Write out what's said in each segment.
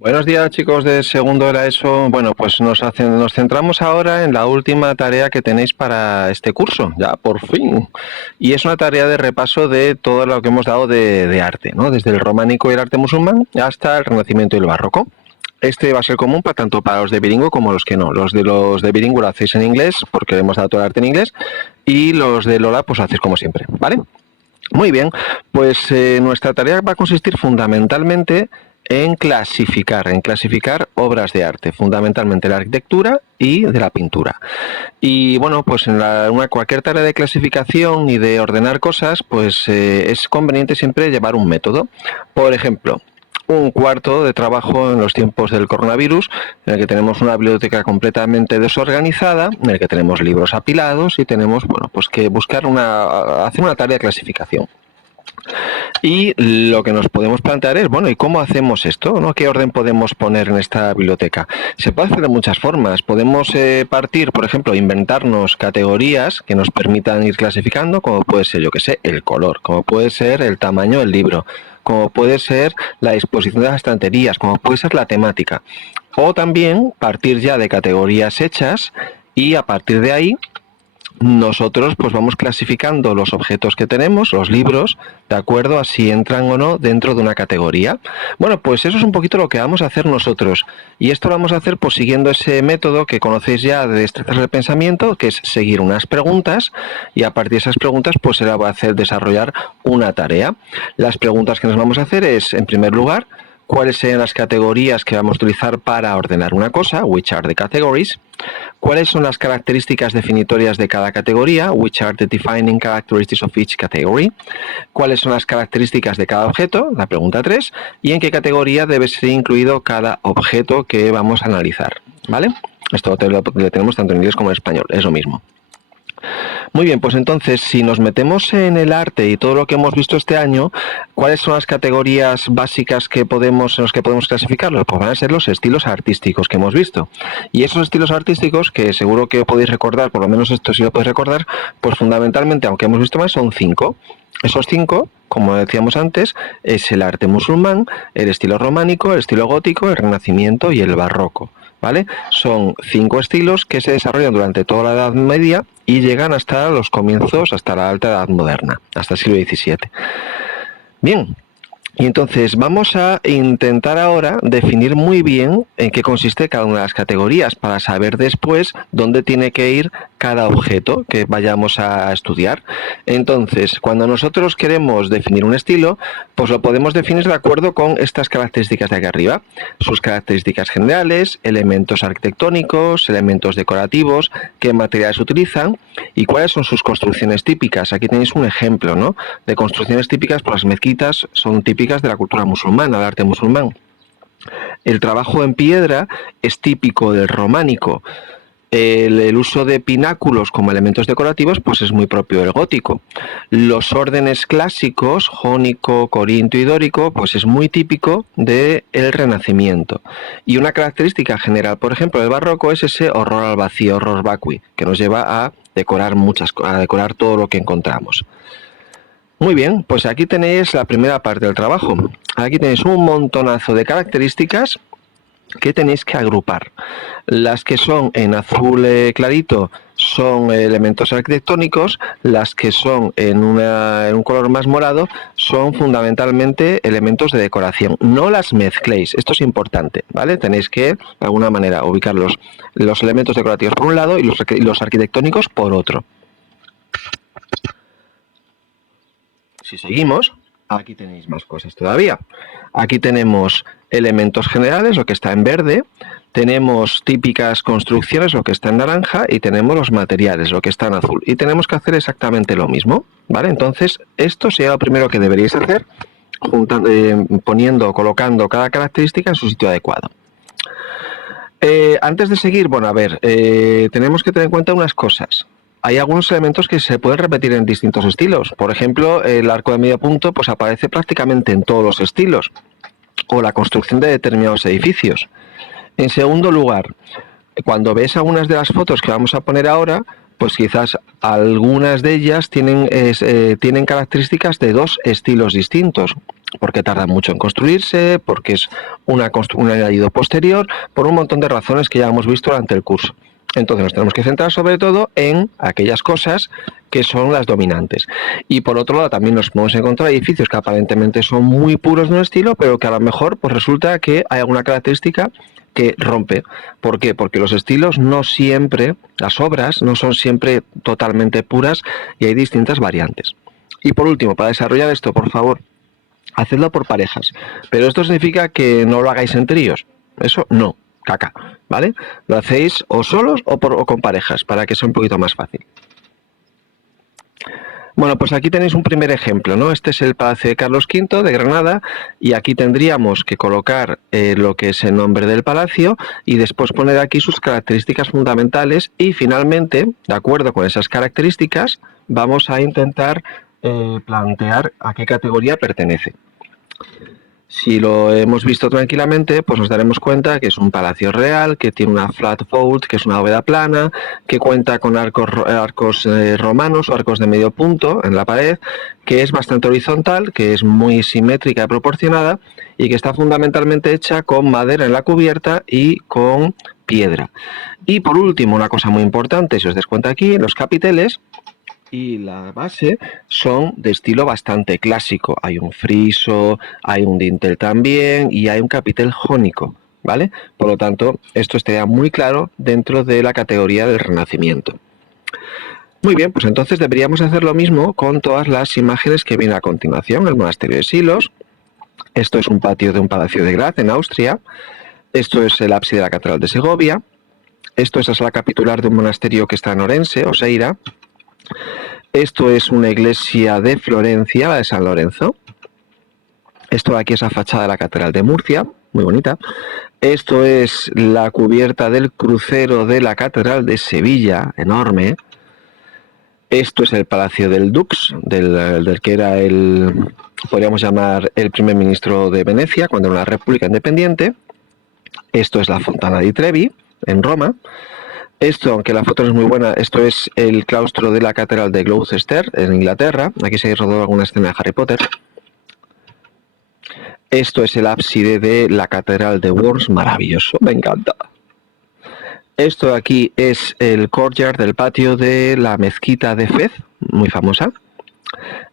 Buenos días, chicos de segundo de la ESO. Bueno, pues nos centramos ahora en la última tarea que tenéis para este curso, ya por fin. Y es una tarea de repaso de todo lo que hemos dado de arte, ¿no? Desde el románico y el arte musulmán hasta el Renacimiento y el Barroco. Este va a ser común tanto para los de bilingüe como los que no. Los de bilingüe lo hacéis en inglés, porque hemos dado todo el arte en inglés, y los de Lola, pues lo hacéis como siempre, ¿vale? Muy bien, pues nuestra tarea va a consistir fundamentalmente en clasificar obras de arte, fundamentalmente de la arquitectura y de la pintura. Y bueno, pues en cualquier tarea de clasificación y de ordenar cosas, pues es conveniente siempre llevar un método. Por ejemplo, un cuarto de trabajo en los tiempos del coronavirus, en el que tenemos una biblioteca completamente desorganizada, en el que tenemos libros apilados y tenemos, bueno, pues que hacer una tarea de clasificación. Y lo que nos podemos plantear es, bueno, ¿y cómo hacemos esto? ¿No? ¿Qué orden podemos poner en esta biblioteca? Se puede hacer de muchas formas. Podemos partir, por ejemplo, inventarnos categorías que nos permitan ir clasificando, como puede ser, yo que sé, el color, como puede ser el tamaño del libro, como puede ser la disposición de las estanterías, como puede ser la temática. O también partir ya de categorías hechas y a partir de ahí nosotros pues vamos clasificando los objetos que tenemos, los libros, de acuerdo a si entran o no dentro de una categoría. Bueno, pues eso es un poquito lo que vamos a hacer nosotros. Y esto lo vamos a hacer pues siguiendo ese método que conocéis ya de destrezas del pensamiento, que es seguir unas preguntas y a partir de esas preguntas pues se va a hacer desarrollar una tarea. Las preguntas que nos vamos a hacer es, en primer lugar, cuáles sean las categorías que vamos a utilizar para ordenar una cosa, which are the categories, cuáles son las características definitorias de cada categoría, which are the defining characteristics of each category, cuáles son las características de cada objeto, la pregunta 3, y en qué categoría debe ser incluido cada objeto que vamos a analizar, ¿vale? Esto lo tenemos tanto en inglés como en español, es lo mismo. Muy bien, pues entonces, si nos metemos en el arte y todo lo que hemos visto este año, ¿cuáles son las categorías básicas en los que podemos clasificarlos? Pues van a ser los estilos artísticos que hemos visto. Y esos estilos artísticos, que seguro que podéis recordar, por lo menos esto sí lo podéis recordar, pues fundamentalmente, aunque hemos visto más, son 5. Esos 5, como decíamos antes, es el arte musulmán, el estilo románico, el estilo gótico, el renacimiento y el barroco, ¿vale? Son 5 estilos que se desarrollan durante toda la Edad Media y llegan hasta los comienzos, hasta la Alta Edad Moderna, hasta el siglo XVII. Bien, y entonces vamos a intentar ahora definir muy bien en qué consiste cada una de las categorías para saber después dónde tiene que ir cada objeto que vayamos a estudiar. Entonces, cuando nosotros queremos definir un estilo, pues lo podemos definir de acuerdo con estas características de aquí arriba. Sus características generales, elementos arquitectónicos, elementos decorativos, qué materiales utilizan y cuáles son sus construcciones típicas. Aquí tenéis un ejemplo, ¿no?, de construcciones típicas, pues las mezquitas son típicas de la cultura musulmana, del arte musulmán. El trabajo en piedra es típico del románico. El uso de pináculos como elementos decorativos pues es muy propio del gótico. Los órdenes clásicos, jónico, corinto y dórico, pues es muy típico del Renacimiento. Y una característica general, por ejemplo, del barroco es ese horror al vacío, horror vacui, que nos lleva a decorar todo lo que encontramos. Muy bien, pues aquí tenéis la primera parte del trabajo. Aquí tenéis un montonazo de características que tenéis que agrupar. Las que son en azul clarito son elementos arquitectónicos, las que son en un color más morado son fundamentalmente elementos de decoración. No las mezcléis, esto es importante, ¿vale? Tenéis que, de alguna manera, ubicar los elementos decorativos por un lado y los arquitectónicos por otro. Si seguimos, aquí tenéis más cosas todavía. Aquí tenemos elementos generales, lo que está en verde, tenemos típicas construcciones, lo que está en naranja, y tenemos los materiales, lo que está en azul. Y tenemos que hacer exactamente lo mismo, ¿vale? Entonces, esto sería lo primero que deberíais hacer, colocando cada característica en su sitio adecuado. Antes de seguir, bueno, a ver, tenemos que tener en cuenta unas cosas. Hay algunos elementos que se pueden repetir en distintos estilos. Por ejemplo, el arco de medio punto pues aparece prácticamente en todos los estilos, o la construcción de determinados edificios. En segundo lugar, cuando ves algunas de las fotos que vamos a poner ahora, pues quizás algunas de ellas tienen características de 2 estilos distintos. porque tarda mucho en construirse, porque es un añadido posterior, por un montón de razones que ya hemos visto durante el curso. Entonces nos tenemos que centrar sobre todo en aquellas cosas que son las dominantes. Y por otro lado también nos podemos encontrar edificios que aparentemente son muy puros de un estilo, pero que a lo mejor pues resulta que hay alguna característica que rompe. ¿Por qué? Porque los estilos no siempre, las obras no son siempre totalmente puras y hay distintas variantes. Y por último, para desarrollar esto, por favor, hacedlo por parejas. Pero esto significa que no lo hagáis en tríos. Eso no, caca, ¿vale? Lo hacéis o solos o con parejas, para que sea un poquito más fácil. Bueno, pues aquí tenéis un primer ejemplo, ¿no? Este es el Palacio de Carlos V de Granada y aquí tendríamos que colocar lo que es el nombre del palacio y después poner aquí sus características fundamentales y finalmente, de acuerdo con esas características, vamos a intentar plantear a qué categoría pertenece. Si lo hemos visto tranquilamente, pues nos daremos cuenta que es un palacio real, que tiene una flat vault, que es una bóveda plana, que cuenta con arcos romanos o arcos de medio punto en la pared, que es bastante horizontal, que es muy simétrica y proporcionada y que está fundamentalmente hecha con madera en la cubierta y con piedra. Y por último, una cosa muy importante, si os das cuenta aquí, los capiteles y la base son de estilo bastante clásico. Hay un friso, hay un dintel también y hay un capitel jónico, ¿vale? Por lo tanto, esto estaría muy claro dentro de la categoría del Renacimiento. Muy bien, pues entonces deberíamos hacer lo mismo con todas las imágenes que vienen a continuación. El monasterio de Silos, esto es un patio de un palacio de Graz en Austria, esto es el ábside de la catedral de Segovia, esto es la sala capitular de un monasterio que está en Orense, Oseira. Esto es una iglesia de Florencia, la de San Lorenzo. Esto de aquí es la fachada de la Catedral de Murcia, muy bonita. Esto es la cubierta del crucero de la Catedral de Sevilla, enorme. Esto es el Palacio del Dux, del que era podríamos llamar el primer ministro de Venecia, cuando era una república independiente. Esto es la Fontana di Trevi, en Roma. Esto, aunque la foto no es muy buena, esto es el claustro de la Catedral de Gloucester, en Inglaterra. Aquí se rodó alguna escena de Harry Potter. Esto es el ábside de la Catedral de Worms, maravilloso, me encanta. Esto de aquí es el courtyard del patio de la mezquita de Fez, muy famosa.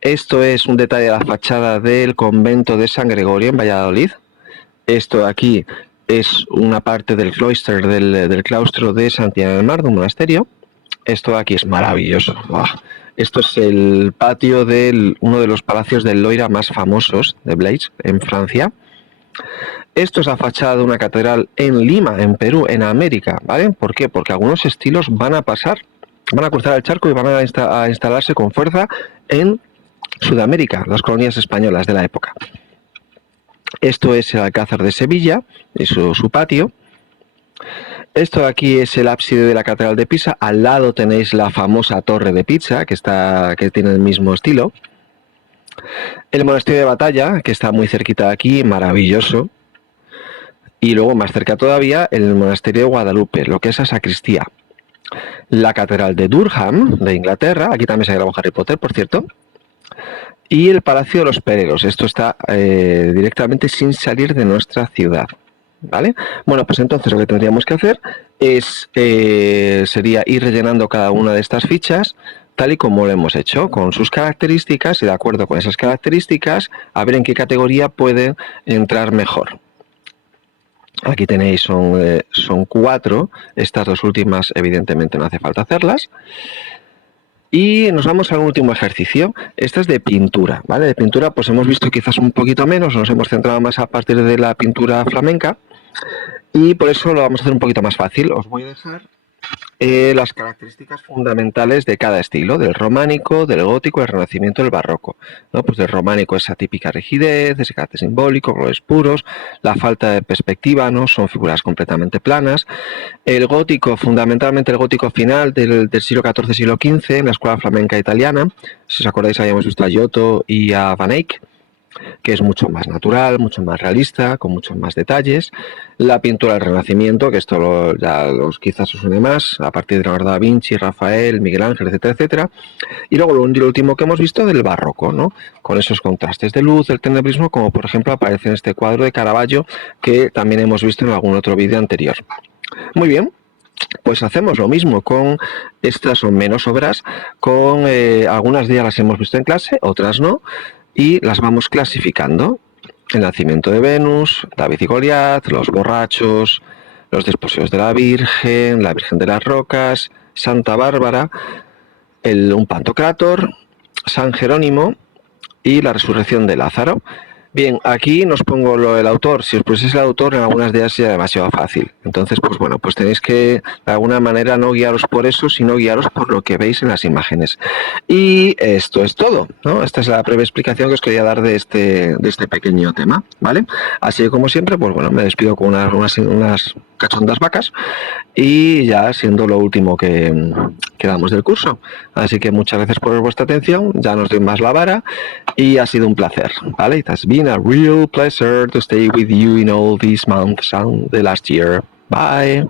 Esto es un detalle de la fachada del convento de San Gregorio en Valladolid. Esto de aquí es una parte del cloister, del claustro de Santiago del Mar, de un monasterio. Esto de aquí es maravilloso. ¡Wow! Esto es el patio de uno de los palacios del Loira más famosos de Blaise, en Francia. Esto es la fachada de una catedral en Lima, en Perú, en América, ¿vale? ¿Por qué? Porque algunos estilos van a pasar, van a cruzar el charco y van a instalarse con fuerza en Sudamérica, las colonias españolas de la época. Esto es el Alcázar de Sevilla y su patio. Esto de aquí es el ábside de la Catedral de Pisa. Al lado tenéis la famosa Torre de Pisa, que tiene el mismo estilo. El monasterio de Batalla, que está muy cerquita de aquí, maravilloso. Y luego más cerca todavía, el monasterio de Guadalupe, lo que es la sacristía. La Catedral de Durham, de Inglaterra. Aquí también se grabó Harry Potter, por cierto. Y el Palacio de los Pereros. Esto está directamente sin salir de nuestra ciudad, ¿vale? Bueno, pues entonces lo que tendríamos que hacer sería ir rellenando cada una de estas fichas tal y como lo hemos hecho, con sus características y de acuerdo con esas características, a ver en qué categoría pueden entrar mejor. Aquí tenéis, son 4, estas dos últimas evidentemente no hace falta hacerlas. Y nos vamos al último ejercicio. Este es de pintura, ¿vale? De pintura pues hemos visto quizás un poquito menos, nos hemos centrado más a partir de la pintura flamenca y por eso lo vamos a hacer un poquito más fácil. Os voy a dejar las características fundamentales de cada estilo, del románico, del gótico, del renacimiento, del barroco, ¿no? Pues del románico esa típica rigidez, ese carácter simbólico, colores puros, la falta de perspectiva, ¿no? Son figuras completamente planas. El gótico, fundamentalmente el gótico final del siglo XIV, siglo XV, en la escuela flamenca italiana. Si os acordáis, habíamos visto a Giotto y a Van Eyck. que es mucho más natural, mucho más realista, con muchos más detalles. La pintura del Renacimiento, que esto quizás os suene más, a partir de Leonardo da Vinci, Rafael, Miguel Ángel, etcétera, etcétera. Y luego lo último que hemos visto del barroco, ¿no? Con esos contrastes de luz, del tenebrismo, como por ejemplo aparece en este cuadro de Caravaggio, que también hemos visto en algún otro vídeo anterior. Muy bien. Pues hacemos lo mismo con estas o menos obras, con algunas de ellas las hemos visto en clase, otras no, y las vamos clasificando. El nacimiento de Venus, David y Goliat, los borrachos, los desposeos de la Virgen de las Rocas, Santa Bárbara, un Pantocrátor, San Jerónimo y la resurrección de Lázaro. Bien, aquí nos pongo lo del autor. Si os pusieseis el autor, en algunas de ellas sería demasiado fácil. Entonces, pues bueno, pues tenéis que de alguna manera no guiaros por eso, sino guiaros por lo que veis en las imágenes. Y esto es todo, ¿no? Esta es la breve explicación que os quería dar de este pequeño tema, ¿vale? Así que, como siempre, pues bueno, me despido con unas cachondas vacas y ya siendo lo último que damos del curso. Así que muchas gracias por vuestra atención, ya no os doy más la vara y ha sido un placer, ¿vale? It has been a real pleasure to stay with you in all these months and the last year. Bye.